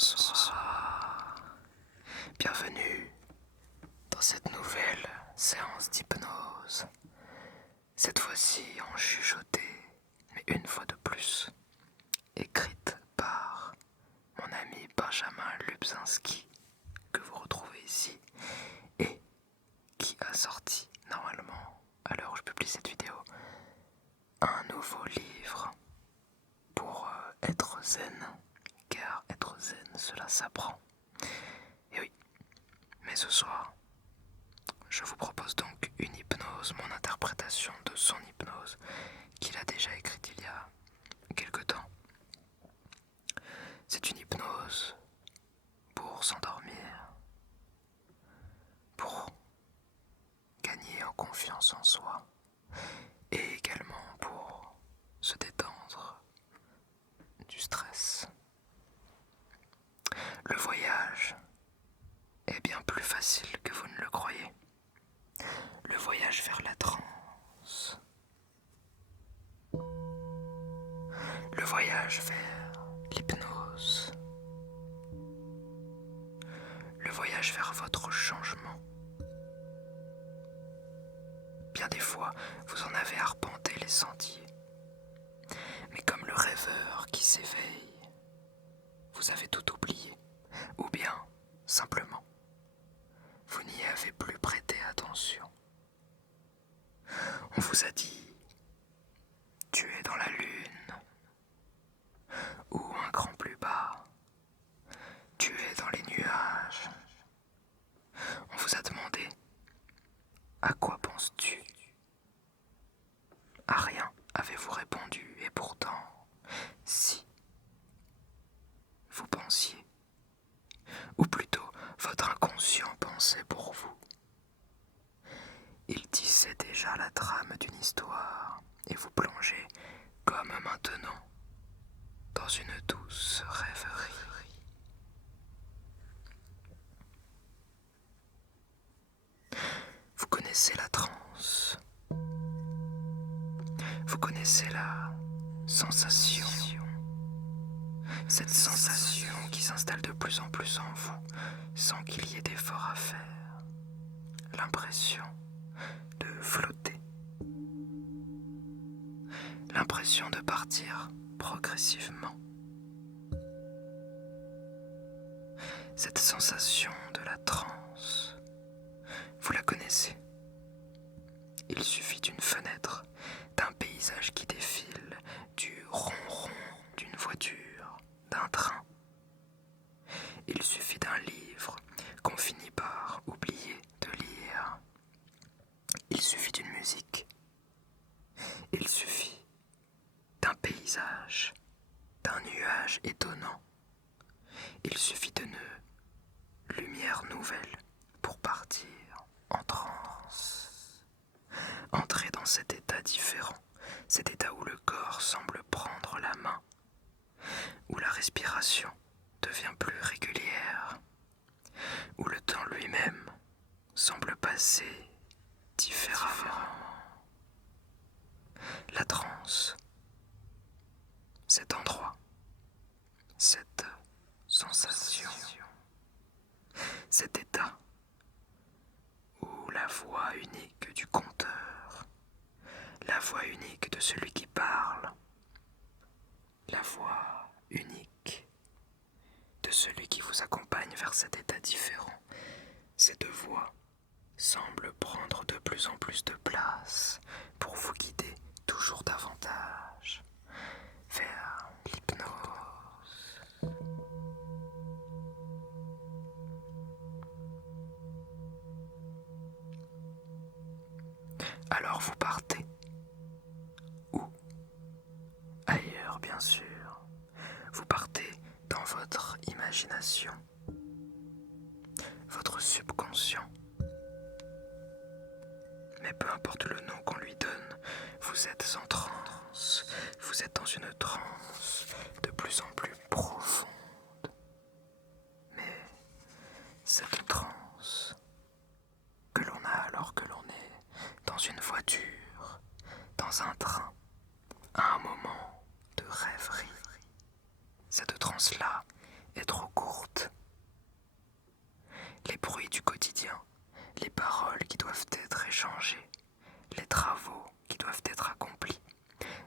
Bonsoir. Bienvenue dans cette nouvelle séance d'hypnose. Cette fois-ci en chuchoté, mais une fois de plus, écrite par mon ami Benjamin Lubzinski, que vous retrouvez ici, et qui a sorti normalement, à l'heure où je publie cette vidéo, un nouveau livre pour être zen, car être zen, cela s'apprend. Et oui, mais ce soir, je vous propose donc une hypnose, mon interprétation de son hypnose, qu'il a déjà écrite il y a quelque temps. C'est une hypnose pour s'endormir, pour gagner en confiance en soi, et également pour se détendre du stress. Le voyage est bien plus facile que vous ne le croyez. Le voyage vers la transe. Le voyage vers l'hypnose. Le voyage vers votre changement. Bien des fois, vous en avez arpenté les sentiers. Mais comme le rêveur qui s'éveille, vous avez tout oublié. Ou bien, simplement, vous n'y avez plus prêté attention. On vous a dit, tu es dans la lune, ou un cran plus bas, tu es dans les nuages. On vous a demandé, à quoi penses-tu? À rien, avez-vous répondu, et pourtant, si vous pensiez, ou plutôt votre inconscient pensait pour vous. Il tissait déjà la trame d'une histoire, et vous plongez, comme maintenant, dans une douce rêverie. Vous connaissez la transe. Vous connaissez la sensation. Cette sensation qui s'installe de plus en plus en vous, sans qu'il y ait d'effort à faire. L'impression de flotter. L'impression de partir progressivement. Cette sensation de la transe, vous la connaissez. Il suffit d'une fenêtre, d'un paysage qui défile, du ronron d'une voiture, d'un train. Il suffit d'un livre qu'on finit par oublier de lire. Il suffit d'une musique. Il suffit d'un paysage, d'un nuage étonnant. Il suffit d'une lumière nouvelle pour partir en transe. Entrer dans cet état différent, cet état où le corps semble prendre la main, où la respiration devient plus régulière, où le temps lui-même semble passer différemment. La transe, cet endroit, cette sensation, cet état où la voix unique du conteur, la voix unique de celui qui parle, la voix unique de celui qui vous accompagne vers cet état différent, ces deux voix semblent prendre de plus en plus de place pour vous guider toujours davantage vers l'hypnose. Alors vous partez. Où? Ailleurs, bien sûr. Vous partez dans votre imagination, votre subconscient. Mais peu importe le nom qu'on lui donne, vous êtes en transe. Vous êtes dans une transe de plus en plus profonde. Mais cette transe que l'on a alors que l'on est dans une voiture, dans un train, à un moment de rêverie. Cette transe-là est trop courte. Les bruits du quotidien, les paroles qui doivent être échangées, les travaux qui doivent être accomplis,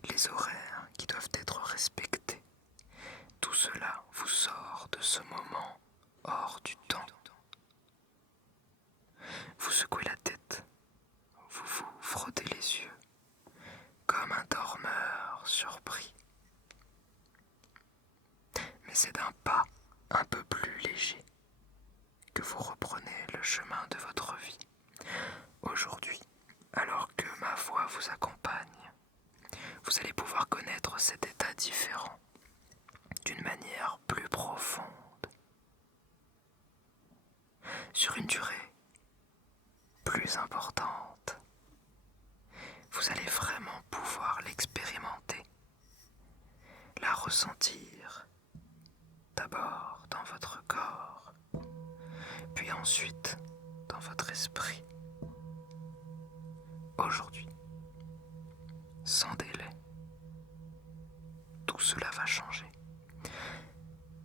les horaires qui doivent être respectés, tout cela vous sort de ce moment hors du temps. Vous secouez la tête, vous vous frottez les yeux, comme un dormeur surpris. Mais c'est d'un pas un peu plus léger que vous reprenez le chemin de votre vie. Aujourd'hui, alors que ma voix vous accompagne, vous allez pouvoir connaître cet état différent, d'une manière plus profonde, sur une durée plus importante. Vous allez vraiment pouvoir l'expérimenter, la ressentir, d'abord dans votre corps, puis ensuite dans votre esprit. Aujourd'hui, sans délai, tout cela va changer.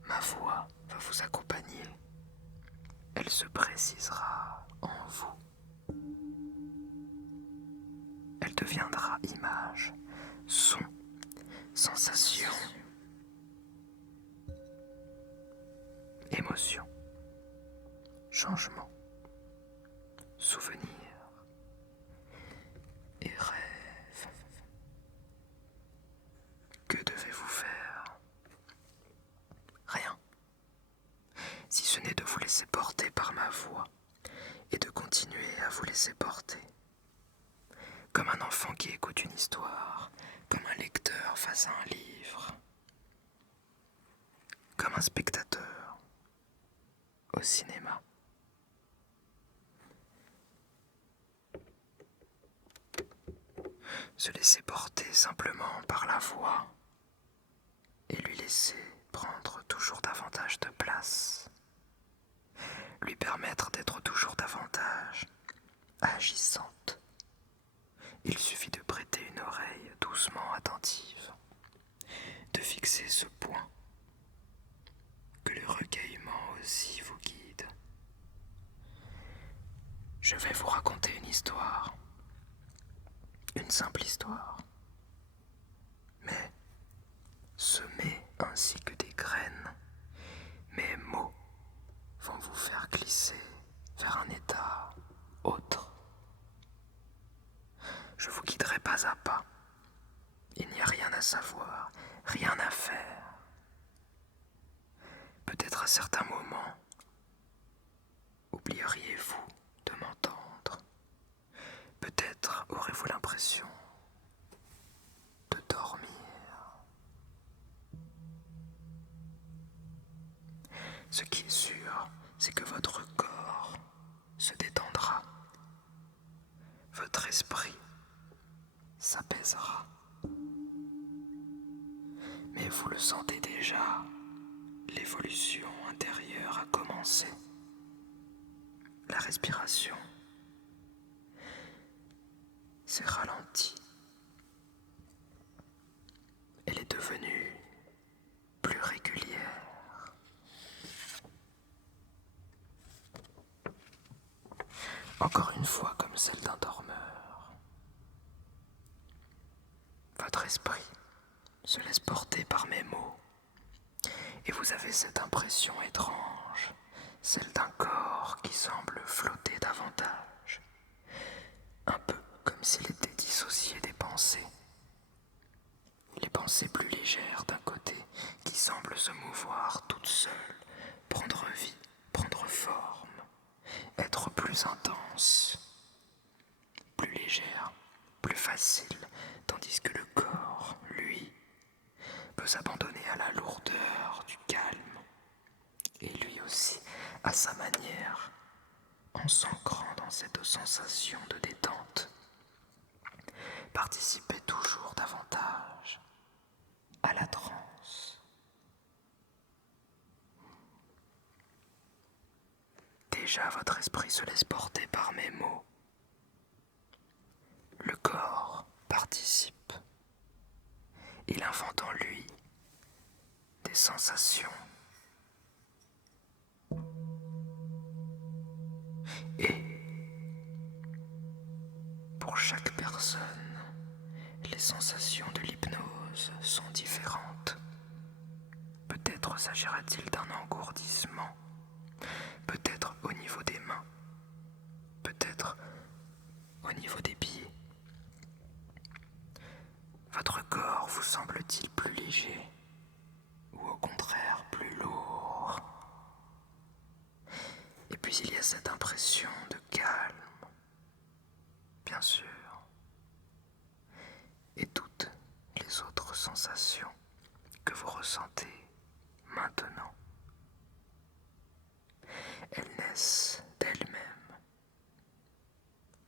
Ma voix va vous accompagner. Elle se précisera en vous. Elle deviendra image, son, sensation, émotion, changement, souvenir et rêve. Que devez-vous faire? Rien. Si ce n'est de vous laisser porter par ma voix et de continuer à vous laisser porter. Comme un enfant qui écoute une histoire, comme un lecteur face à un livre, comme un spectateur au cinéma. Se laisser porter simplement par la voix et lui laisser prendre toujours davantage de place. Lui permettre d'être toujours davantage agissante. Il suffit de prêter une oreille doucement attentive, de fixer ce point, que le recueillement aussi vous guide. Je vais vous raconter une histoire, une simple histoire, mais semée ainsi que des graines. Mes mots vont vous faire glisser vers un état autre. Je vous guiderai pas à pas. Il n'y a rien à savoir, rien à faire. Peut-être à certains moments, oublieriez-vous de m'entendre. Peut-être aurez-vous l'impression de dormir. Ce qui est sûr, c'est que votre corps se détendra. Votre esprit s'apaisera. Mais vous le sentez déjà, l'évolution intérieure a commencé. La respiration s'est ralentie. Elle est devenue plus régulière. Encore une fois comme celle d'un dormeur. Votre esprit se laisse porter par mes mots. Et vous avez cette impression étrange, celle d'un corps qui semble flotter davantage. Un peu comme s'il était dissocié des pensées. Les pensées plus légères d'un côté qui semblent se mouvoir toutes seules, prendre vie, prendre forme, être plus intenses, plus légères, plus faciles, tandis que le corps, lui, peut s'abandonner à la lourdeur du calme, et lui aussi, à sa manière, en s'ancrant dans cette sensation de détente, participer toujours davantage à la transe. Déjà, votre esprit se laisse porter par mes mots. Le corps participe. Il invente en lui des sensations sensations de l'hypnose sont différentes. Peut-être s'agira-t-il d'un engourdissement, peut-être au niveau des mains, peut-être au niveau des pieds. Votre corps vous semble-t-il plus léger ou au contraire plus lourd? Et puis il y a cette impression de calme, bien sûr, et toutes les autres sensations que vous ressentez maintenant. Elles naissent d'elles-mêmes,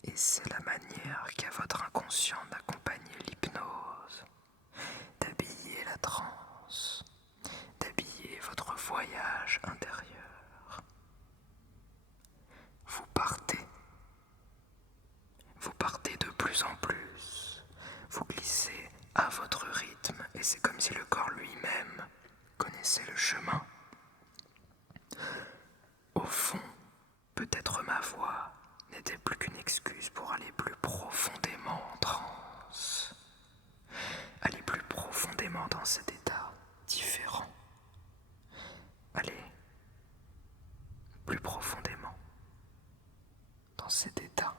et c'est la manière qu'a votre inconscient d'accompagner l'hypnose, d'habiller la transe, d'habiller votre voyage intérieur. Vous partez de plus en plus, vous glissez à votre rythme et c'est comme si le corps lui-même connaissait le chemin. Au fond, peut-être ma voix n'était plus qu'une excuse pour aller plus profondément en transe, aller plus profondément dans cet état différent, aller plus profondément dans cet état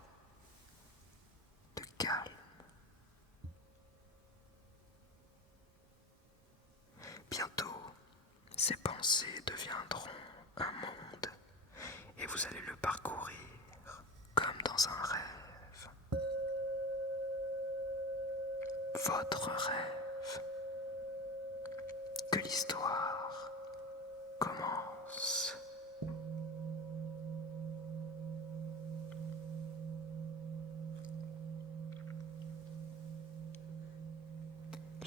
de calme. Bientôt, ces pensées deviendront un monde et vous allez le parcourir comme dans un rêve. Votre rêve. Que l'histoire commence.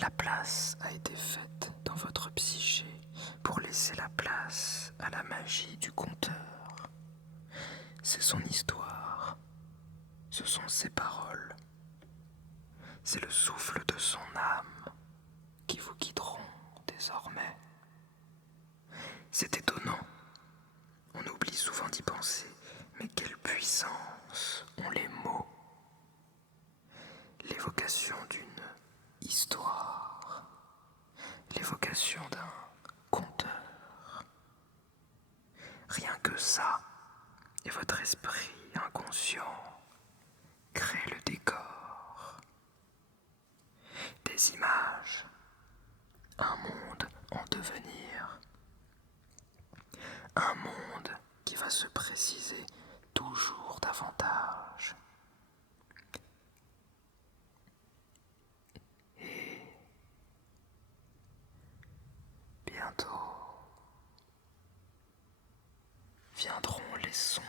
La place a été faite dans votre psyché pour laisser la place à la magie du conteur. C'est son histoire, ce sont ses paroles, c'est le souffle de son âme qui vous guideront désormais. C'est étonnant, on oublie souvent d'y penser, mais quelle puissance ont les mots. L'évocation d'une histoire, l'évocation d'un conteur. Rien que ça, et votre esprit inconscient crée le décor. Des images, un monde en devenir, un monde qui va se préciser toujours davantage. Et bientôt viendront les sons.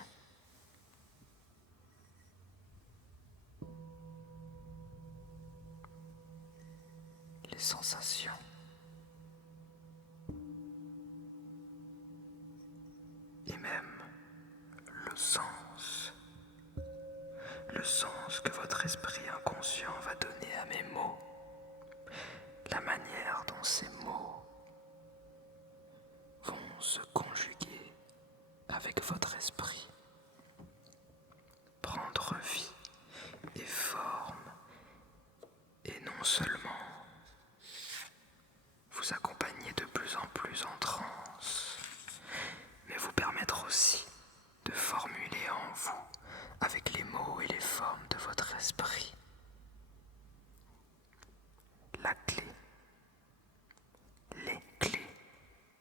Les sensations. Et même le sens. Le sens que votre esprit inconscient va donner à mes mots. La manière dont ces mots vont se conjuguer avec votre esprit. Prendre vie et forme. Et non seulement vous accompagner de plus en plus en transe, mais vous permettre aussi de formuler en vous, avec les mots et les formes de votre esprit, la clé, les clés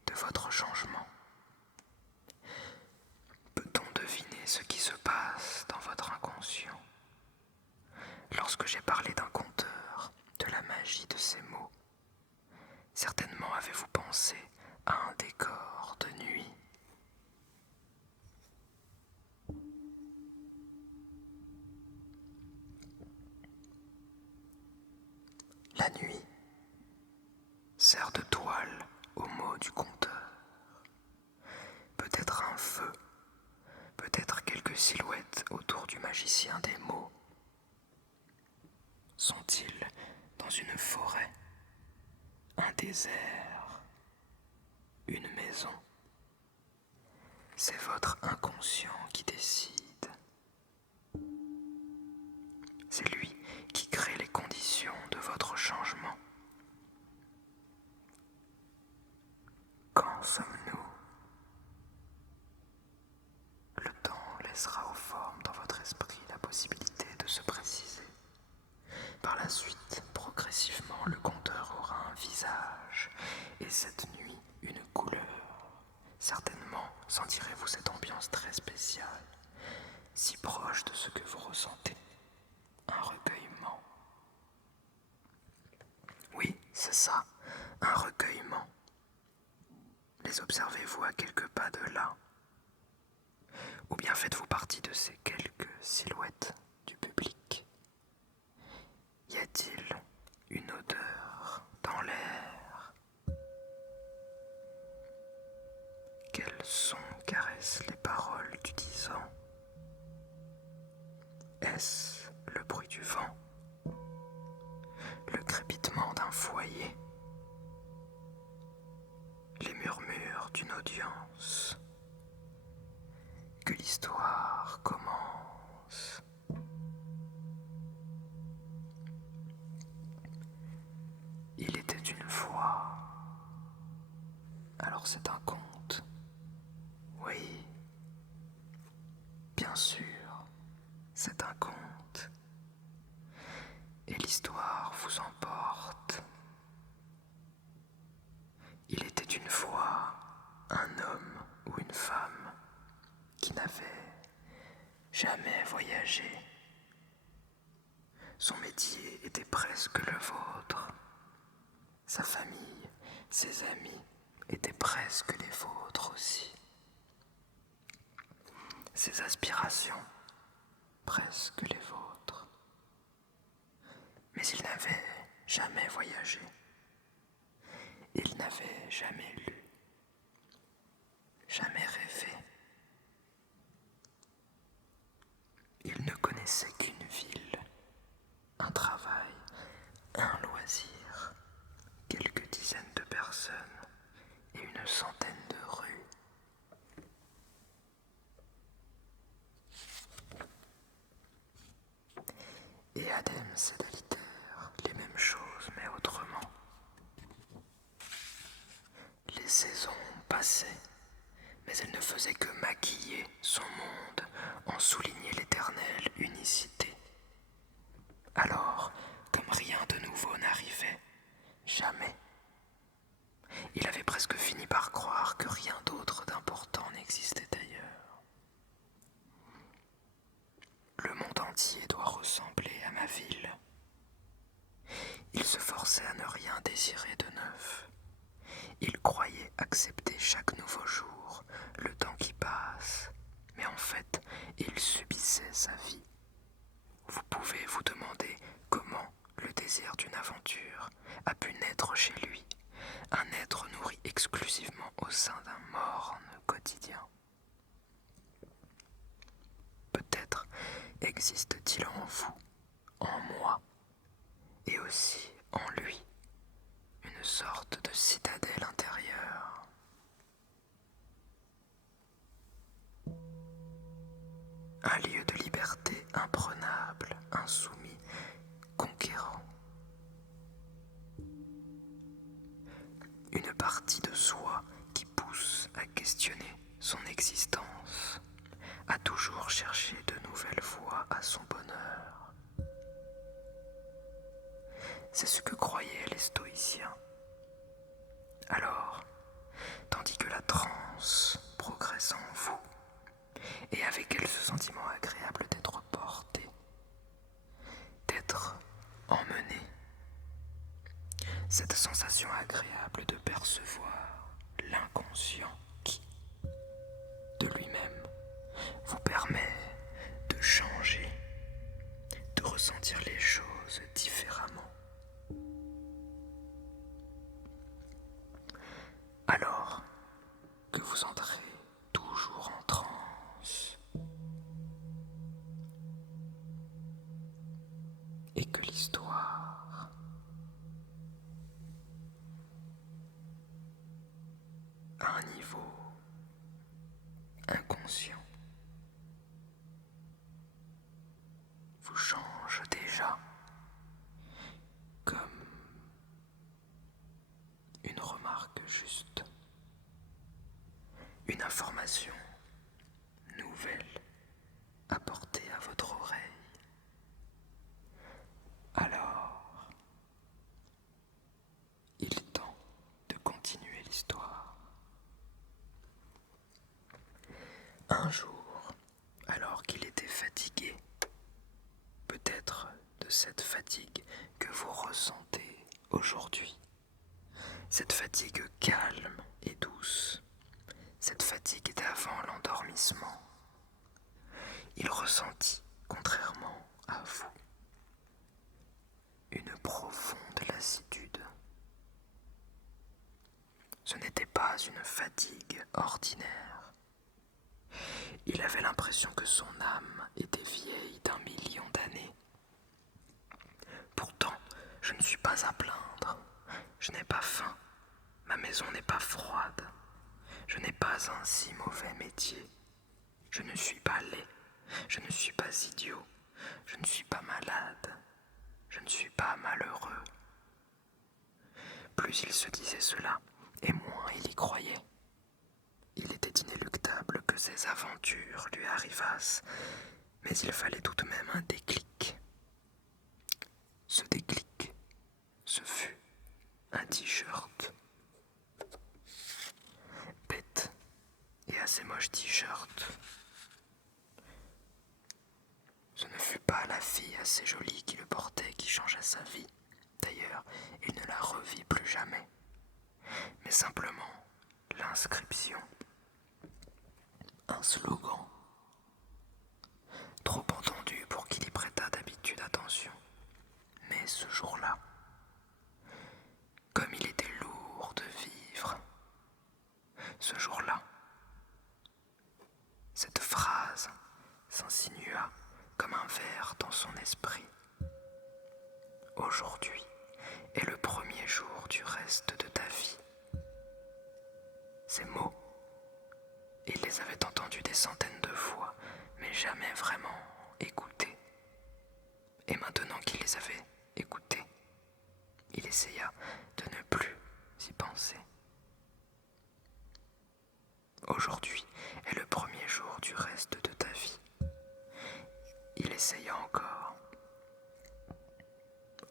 de votre changement. Peut-on deviner ce qui se passe dans votre inconscient? Lorsque j'ai parlé d'un conteur, de la magie de ces mots, certainement avez-vous pensé à un décor de nuit. La nuit sert de toile aux mots du conteur. Peut-être un feu, peut-être quelques silhouettes autour du magicien des mots. Sont-ils dans une forêt, un désert, une maison? C'est votre inconscient qui décide. C'est lui qui crée les conditions de votre sommes-nous? Le temps laissera aux formes dans votre esprit la possibilité de se préciser. Par la suite, progressivement, le conteur aura un visage et cette nuit une couleur. Certainement sentirez-vous cette ambiance très spéciale, si proche de ce que vous ressentez, un recueillement. Oui, c'est ça, un recueillement. Les observez-vous à quelques pas de là? Ou bien faites-vous partie de ces quelques silhouettes du public? Y a-t-il une odeur dans l'air? Quel son caresse les paroles du disant? Est-ce le bruit du vent? Le crépitement d'un foyer? Les murmures d'une audience? Que l'histoire commence. Il était une fois. Alors c'est un conte. Oui, bien sûr, c'est un conte. Et l'histoire vous emporte. Il était une fois un homme ou une femme qui n'avait jamais voyagé. Son métier était presque le vôtre. Sa famille, ses amis étaient presque les vôtres aussi. Ses aspirations, presque les vôtres. Mais il n'avait jamais voyagé. Il n'avait jamais lu, jamais rêvé. Il ne connaissait qu'une ville, un travail, un loisir, quelques dizaines de personnes et une centaine de rues. Et Adem et Déliter, les mêmes choses mais autrement. Les saisons passaient, mais elles ne faisaient que maquiller son monde, en souligner l'éternelle unicité. Alors, comme rien de nouveau n'arrivait, jamais, il avait presque fini par croire que rien d'autre d'important n'existait ailleurs. Le monde entier doit ressembler à ma ville. Il se forçait à ne rien désirer de neuf. Il croyait accepter chaque nouveau jour, le temps qui passe, mais en fait, il subissait sa vie. Vous pouvez vous demander comment le désir d'une aventure a pu naître chez lui, un être nourri exclusivement au sein d'un morne quotidien. Peut-être existe-t-il en vous, en moi, et aussi en lui, une sorte de citadelle intérieure. Un lieu de liberté imprenable, insoumis, conquérant. Une partie de soi qui pousse à questionner son existence, à toujours chercher de nouvelles voies à son bonheur. C'est ce que croyaient les stoïciens. Alors, tandis que la transe progresse en vous, et avec elle ce sentiment agréable d'être porté, d'être emmené, cette sensation agréable de percevoir l'inconscient qui, de lui-même, vous permet de changer, de ressentir les choses différemment. Alors que vous entrez toujours en transe et que l'histoire à un niveau inconscient vous change déjà comme une remarque juste une information nouvelle apportée à votre oreille. Alors, il est temps de continuer l'histoire. Un jour, alors qu'il était fatigué, peut-être de cette fatigue que vous ressentez aujourd'hui, cette fatigue calme et douce, cette fatigue d'avant l'endormissement, il ressentit, contrairement à vous, une profonde lassitude. Ce n'était pas une fatigue ordinaire. Il avait l'impression que son âme était vieille d'1 million d'années. Pourtant, je ne suis pas à plaindre. Je n'ai pas faim. Ma maison n'est pas froide. Je n'ai pas un si mauvais métier. Je ne suis pas laid. Je ne suis pas idiot. Je ne suis pas malade. Je ne suis pas malheureux. Plus il se disait cela, et moins il y croyait. Il était inéluctable que ces aventures lui arrivassent, mais il fallait tout de même un déclic. Ce déclic, ce fut un t-shirt. Bête et assez moche t-shirt. Ce ne fut pas la fille assez jolie qui le portait qui changea sa vie. D'ailleurs, il ne la revit plus jamais. Mais simplement l'inscription. Un slogan. Trop entendu pour qu'il y prêtât d'habitude attention. Mais ce jour-là, comme il était lourd de vivre, ce jour-là, cette phrase s'insinua comme un ver dans son esprit. Aujourd'hui est le premier jour du reste de ta vie. Ces mots, il les avait entendus des centaines de fois, mais jamais vraiment écoutés. Et maintenant qu'il les avait écoutés, il essaya de ne plus y penser. Aujourd'hui est le premier jour du reste de ta vie. Il essaya encore.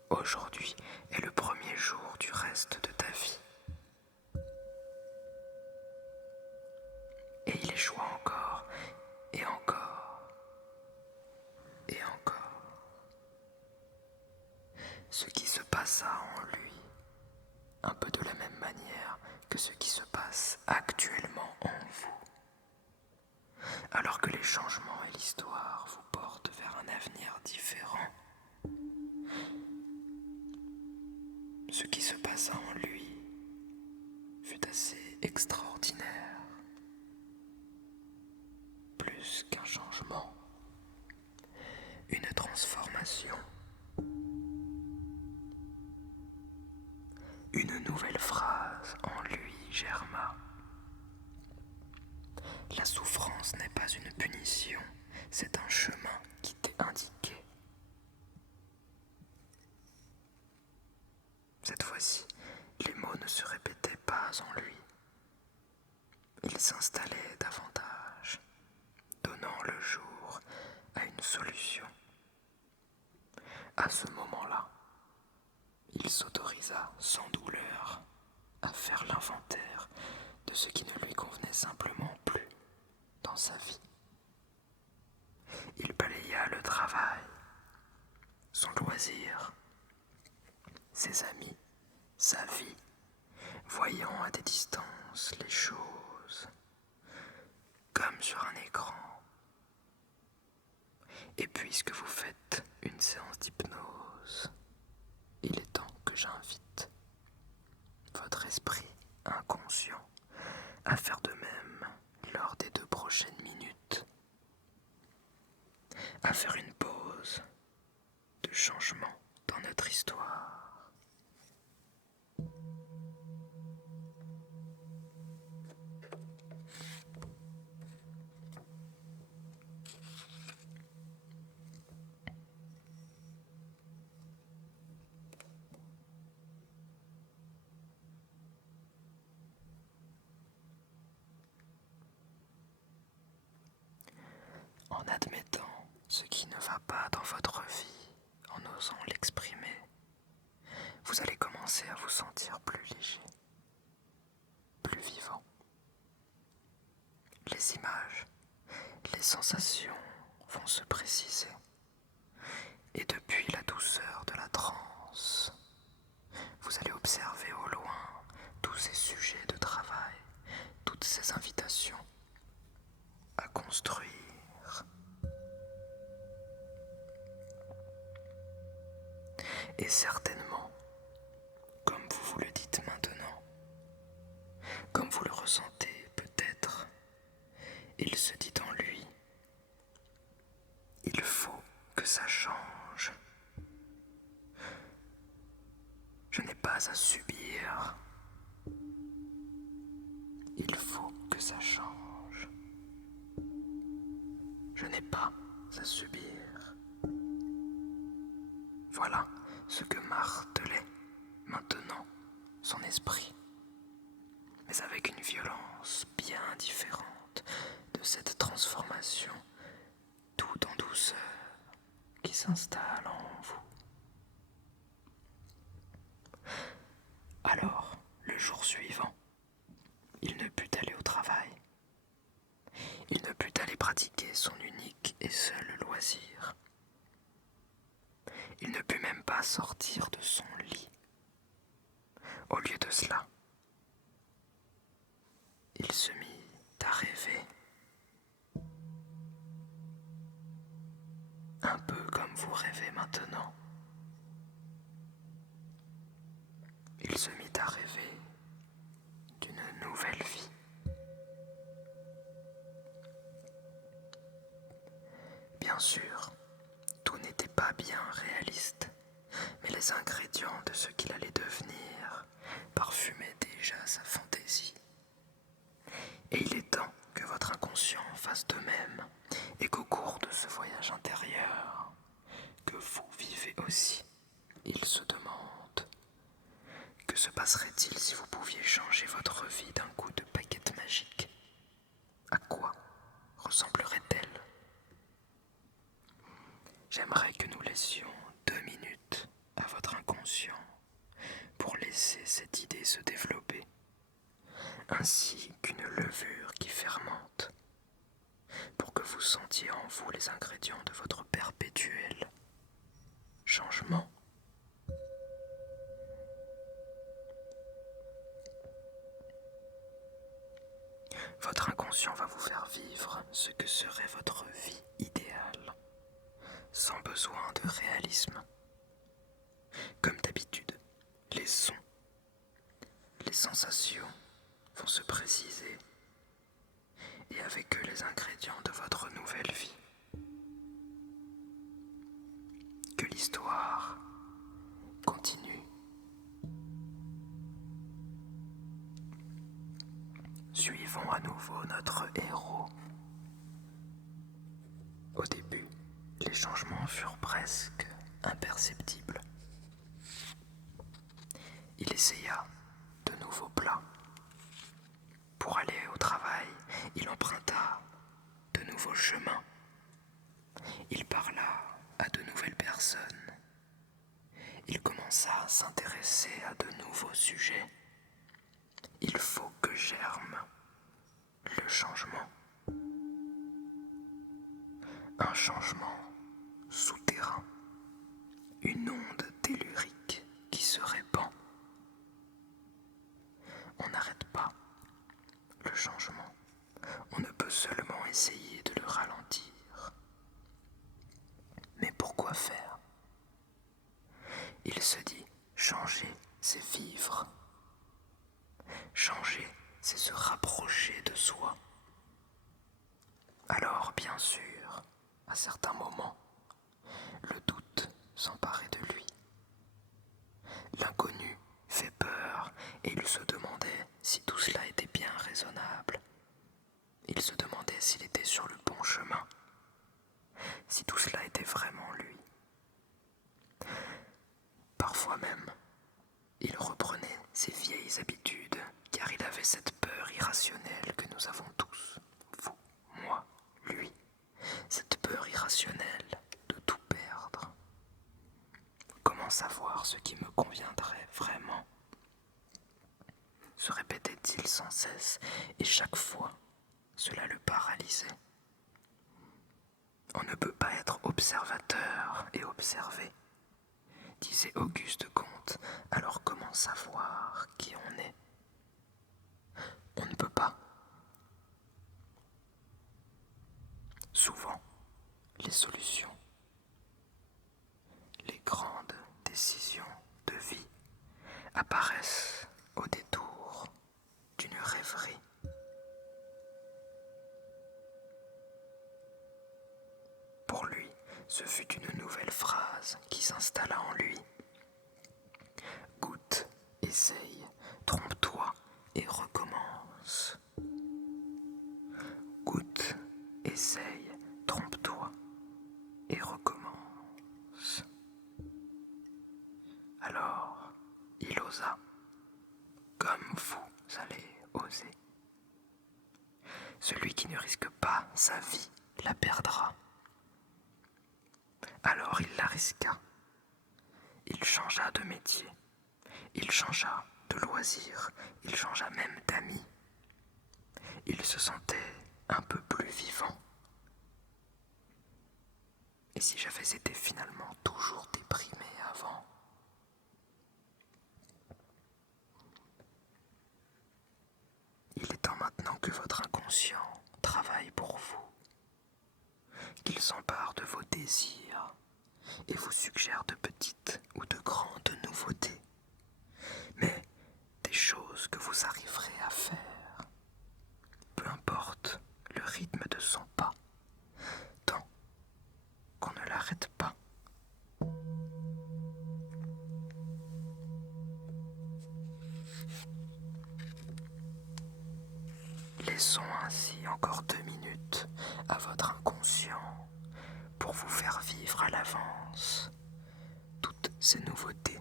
Aujourd'hui est le premier jour du reste de ta vie. Et il échoua encore, et encore, et encore. Ce qui se passa en lui, un peu de la même manière que ce qui se passe actuellement en vous. Alors que les changements et l'histoire vous portent vers un avenir différent. Ce qui se passa en lui fut assez extraordinaire. Plus qu'un changement, une transformation. Une nouvelle phrase en lui germa. La souffrance n'est pas une punition, c'est un chemin qui t'est indiqué. Cette fois-ci, les mots ne se répétaient pas en lui. Ils s'installaient davantage, donnant le jour à une solution. À ce moment-là, il s'autorisa sans douleur à faire l'inventaire de ce qui ne lui convenait simplement plus dans sa vie. Il balaya le travail, son loisir, ses amis, sa vie, voyant à des distances les choses, comme sur un écran. Et puisque vous faites une séance d'hypnose, il est temps que j'invite votre esprit inconscient à faire de même lors des 2 prochaines minutes, à faire une pause de changement dans notre histoire. pas dans votre vie en osant l'exprimer, vous allez commencer à vous sentir plus léger, plus vivant. Les images, les sensations vont se préciser. Et depuis la douceur de la transe, vous allez observer au loin tous ces sujets de travail, toutes ces invitations à construire. Et certainement, comme vous vous le dites maintenant, comme vous le ressentez peut-être, il se dit en lui, il faut que ça change. Je n'ai pas à subir. Il faut que ça change. Je n'ai pas à subir. Voilà ce que martelait maintenant son esprit, mais avec une violence bien différente de cette transformation tout en douceur qui s'installe en vous. Alors, le jour suivant, il ne put aller au travail. Il ne put aller pratiquer son unique et seul loisir. Il ne put même pas sortir de son lit. Au lieu de cela, il se mit à rêver. Un peu comme vous rêvez maintenant. Il se mit à rêver d'une nouvelle vie. Bien sûr, tout n'était pas bien réaliste, mais les ingrédients de ce qu'il allait devenir parfumaient déjà sa fantaisie. Et il est temps que votre inconscient fasse de même, et qu'au cours de ce voyage intérieur, que vous vivez aussi, il se demande: que se passerait-il si vous pouviez changer votre vie d'un coup de baguette magique? À quoi ressemblerait-elle? J'aimerais que nous laissions 2 minutes à votre inconscient pour laisser cette idée se développer, ainsi qu'une levure qui fermente, pour que vous sentiez en vous les ingrédients de votre perpétuel changement. Votre inconscient va vous faire vivre ce que serait votre vie idéale, sans besoin de réalisme. Comme d'habitude, les sons, les sensations vont se préciser, et avec eux les ingrédients de votre nouvelle vie. Que l'histoire continue. Suivons à nouveau notre héros. Au début, les changements furent presque imperceptibles. Il essaya de nouveaux plats. Pour aller au travail, il emprunta de nouveaux chemins. Il parla à de nouvelles personnes. Il commença à s'intéresser à de nouveaux sujets. Il faut que germe le changement. Un changement souterrain. Une onde tellurique qui se répand. On n'arrête pas le changement. On ne peut seulement essayer de le ralentir. Mais pourquoi faire? Il se dit, changer, c'est vivre. Changer, c'est se rapprocher de soi. Alors, bien sûr, à certains moments, le doute s'emparait de lui. L'inconnu fait peur et il se demandait si tout cela était bien raisonnable. Il se demandait s'il était sur le bon chemin, si tout cela était vraiment lui. Parfois même, il reprenait ses vieilles habitudes car il avait cette peur irrationnelle que nous avons tous, vous, moi, lui, cette peur irrationnelle de tout perdre. savoir ce qui me conviendrait vraiment, se répétait-il sans cesse, et chaque fois, cela le paralysait. On ne peut pas être observateur et observé, disait Auguste Comte, alors comment savoir qui on est? On ne peut pas. Souvent, les solutions, les grandes décisions de vie apparaissent au détour d'une rêverie. Pour lui, ce fut une nouvelle phrase qui s'installa en lui. Goûte, essaye, trompe-toi et recommence. Goûte, essaye, trompe-toi et recommence. Alors, il osa, comme vous allez oser. Celui qui ne risque pas sa vie la perdra. Alors il la risqua. Il changea de métier. Il changea de loisir. Il changea même d'amis. Il se sentait un peu plus vivant. Et si j'avais été finalement toujours déprimé avant? Il est temps maintenant que votre inconscient travaille pour vous, qu'il s'empare de vos désirs et vous suggère de petites ou de grandes nouveautés, mais des choses que vous arriverez à faire, peu importe le rythme de son pas, tant qu'on ne l'arrête pas. Laissons ainsi encore 2 minutes à votre inconscient pour vous faire vivre à l'avance toutes ces nouveautés,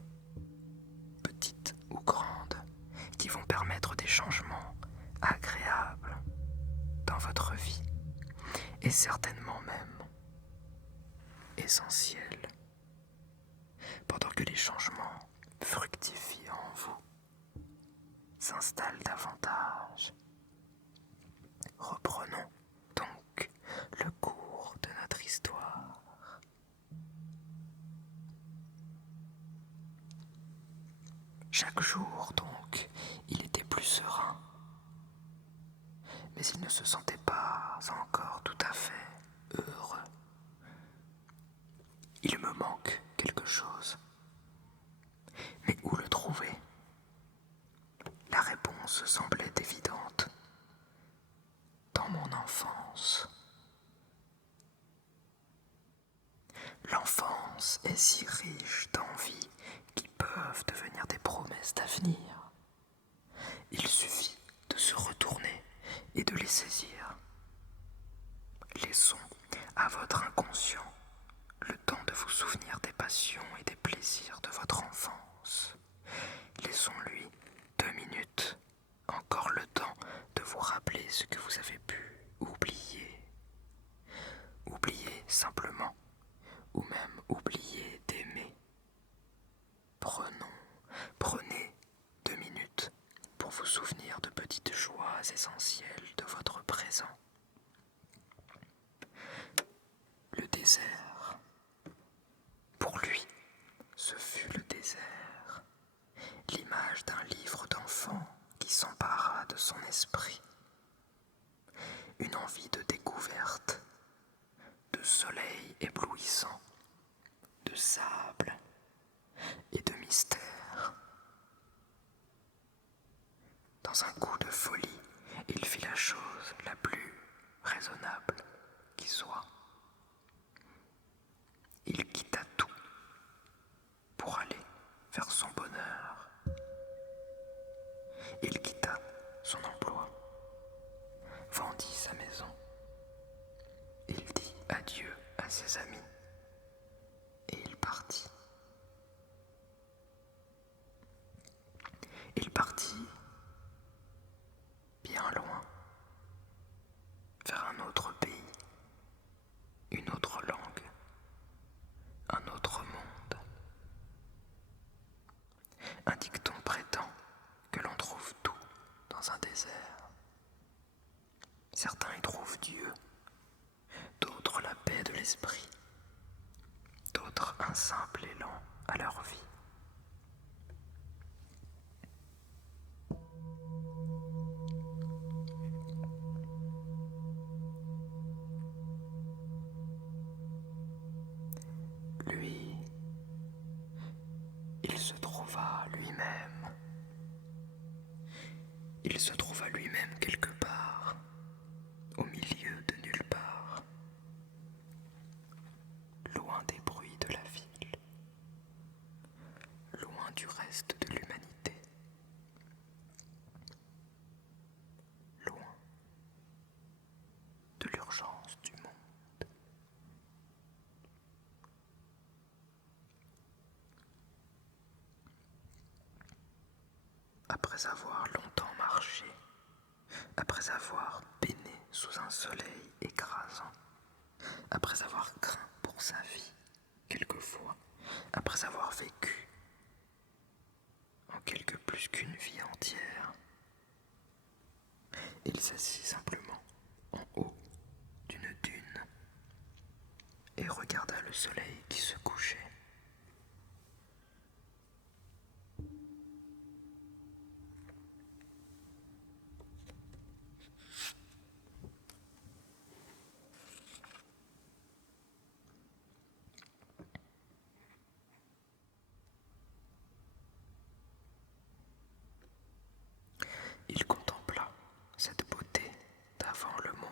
petites ou grandes, qui vont permettre des changements agréables dans votre vie et certainement même essentiels, pendant que les changements fructifient en vous, s'installent davantage. Reprenons donc le cours de notre histoire. Chaque jour, donc, il était plus serein, mais il ne se sentait pas encore tout à fait heureux. Il me manque quelque chose. Mais où le trouver? La réponse semblait évidente. Dans mon enfance. L'enfance est si riche d'envies qui peuvent devenir des promesses d'avenir. Il suffit de se retourner et de les saisir. Laissons à votre inconscient le temps de vous souvenir des passions et des plaisirs de votre enfance. Laissons-lui 2 minutes, encore le temps de vous rappeler ce que vous avez pu oublier. Oublier simplement, ou même oublier d'aimer. Prenez 2 minutes pour vous souvenir de petites joies essentielles de votre présent. Le désert. Pour lui, ce fut le désert, l'image d'un livre d'enfant qui s'empara de son esprit. Une envie de découverte, de soleil éblouissant, de sable et de mystère. Dans un coup de folie, il fit la chose la plus raisonnable qui soit. Il quitta tout pour aller vers son bonheur. Il quitta son emploi, vendit sa maison. Il dit adieu à ses amis et il partit. Il partit bien loin, vers un autre pays, une autre langue, un autre monde. Certains y trouvent Dieu, d'autres la paix de l'esprit, d'autres un simple élan à leur vie. Lui, il se trouva lui-même. Il se trouva lui-même quelque part, au milieu de nulle part, loin des bruits de la ville, loin du reste de l'humanité, loin de l'urgence du monde. Après avoir longtemps marché, après avoir peiné sous un soleil écrasant, après avoir craint pour sa vie, quelquefois, après avoir vécu en quelque plus qu'une vie entière, il s'assit simplement en haut d'une dune et regarda le soleil qui se couchait. Il contempla cette beauté d'avant le monde.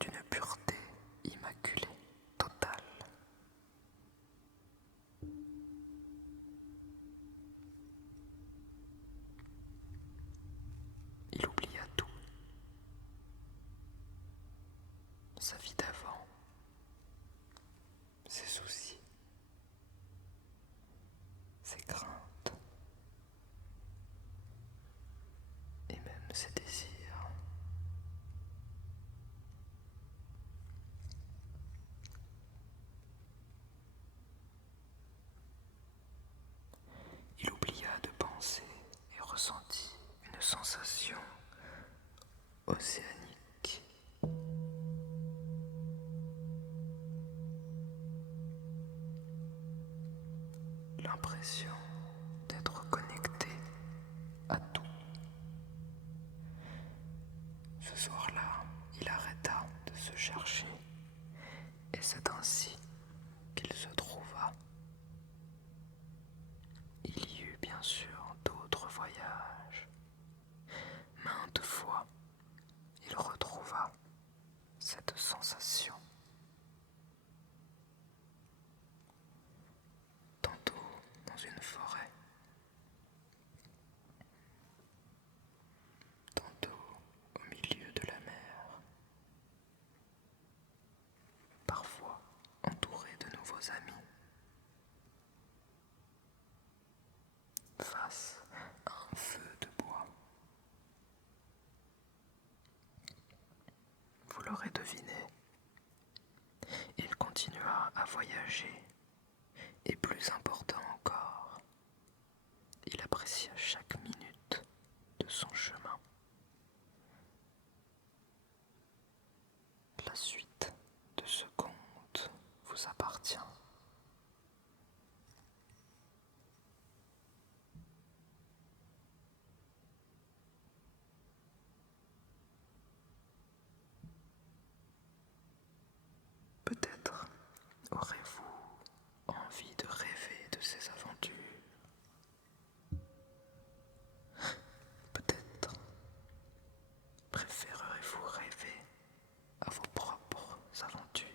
D'une pureté immaculée, totale. Il oublia tout. Sa vie d'avant, ses soucis, ses craintes et même ses désirs. Il oublia de penser et ressentit une sensation océanique. L'impression d'être connecté à tout. Ce soir-là, il arrêta de se chercher et c'est ainsi qu'il se trouva. Il y eut bien sûr d'autres voyages. Maintes fois, il retrouva cette sensation. Tantôt dans une forêt, tantôt au milieu de la mer, parfois entouré de nouveaux amis, face à un feu de bois. Vous l'aurez deviné, il continua à voyager et plus important encore, il apprécia chaque minute de son chemin. La suite de ce conte vous appartient. Peut-être aurez-vous envie de rêver de ces aventures. Peut-être préférerez-vous rêver à vos propres aventures.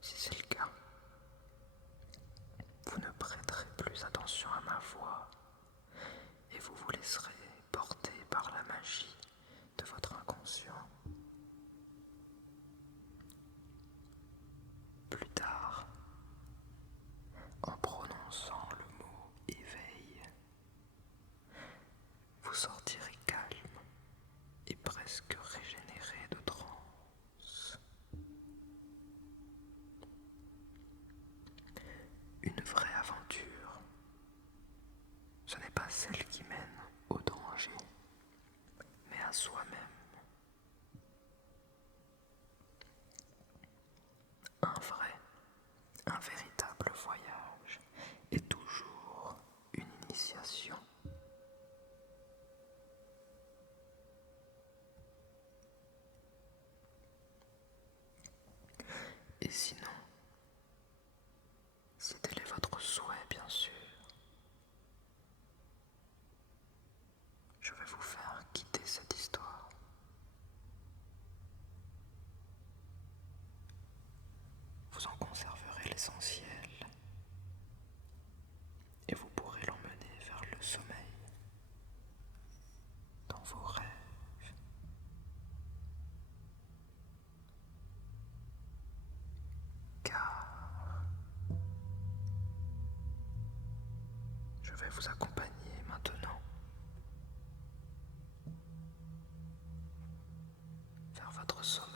Si c'est le cas, vous ne prêterez plus attention à ma voix et vous vous laisserez porter par la magie de votre inconscient. Plus tard, en prononçant le mot éveil, vous sortirez calme et presque régénéré de transe. une vraie aventure, ce n'est pas celle qui mène au danger, mais à soi-même. Un véritable voyage est toujours une initiation. Et sinon, si tel est votre souhait, bien sûr, je vais vous faire quitter cette histoire. Vous en conserverez l'essentiel et vous pourrez l'emmener vers le sommeil, dans vos rêves. Car je vais vous accompagner maintenant vers votre sommeil.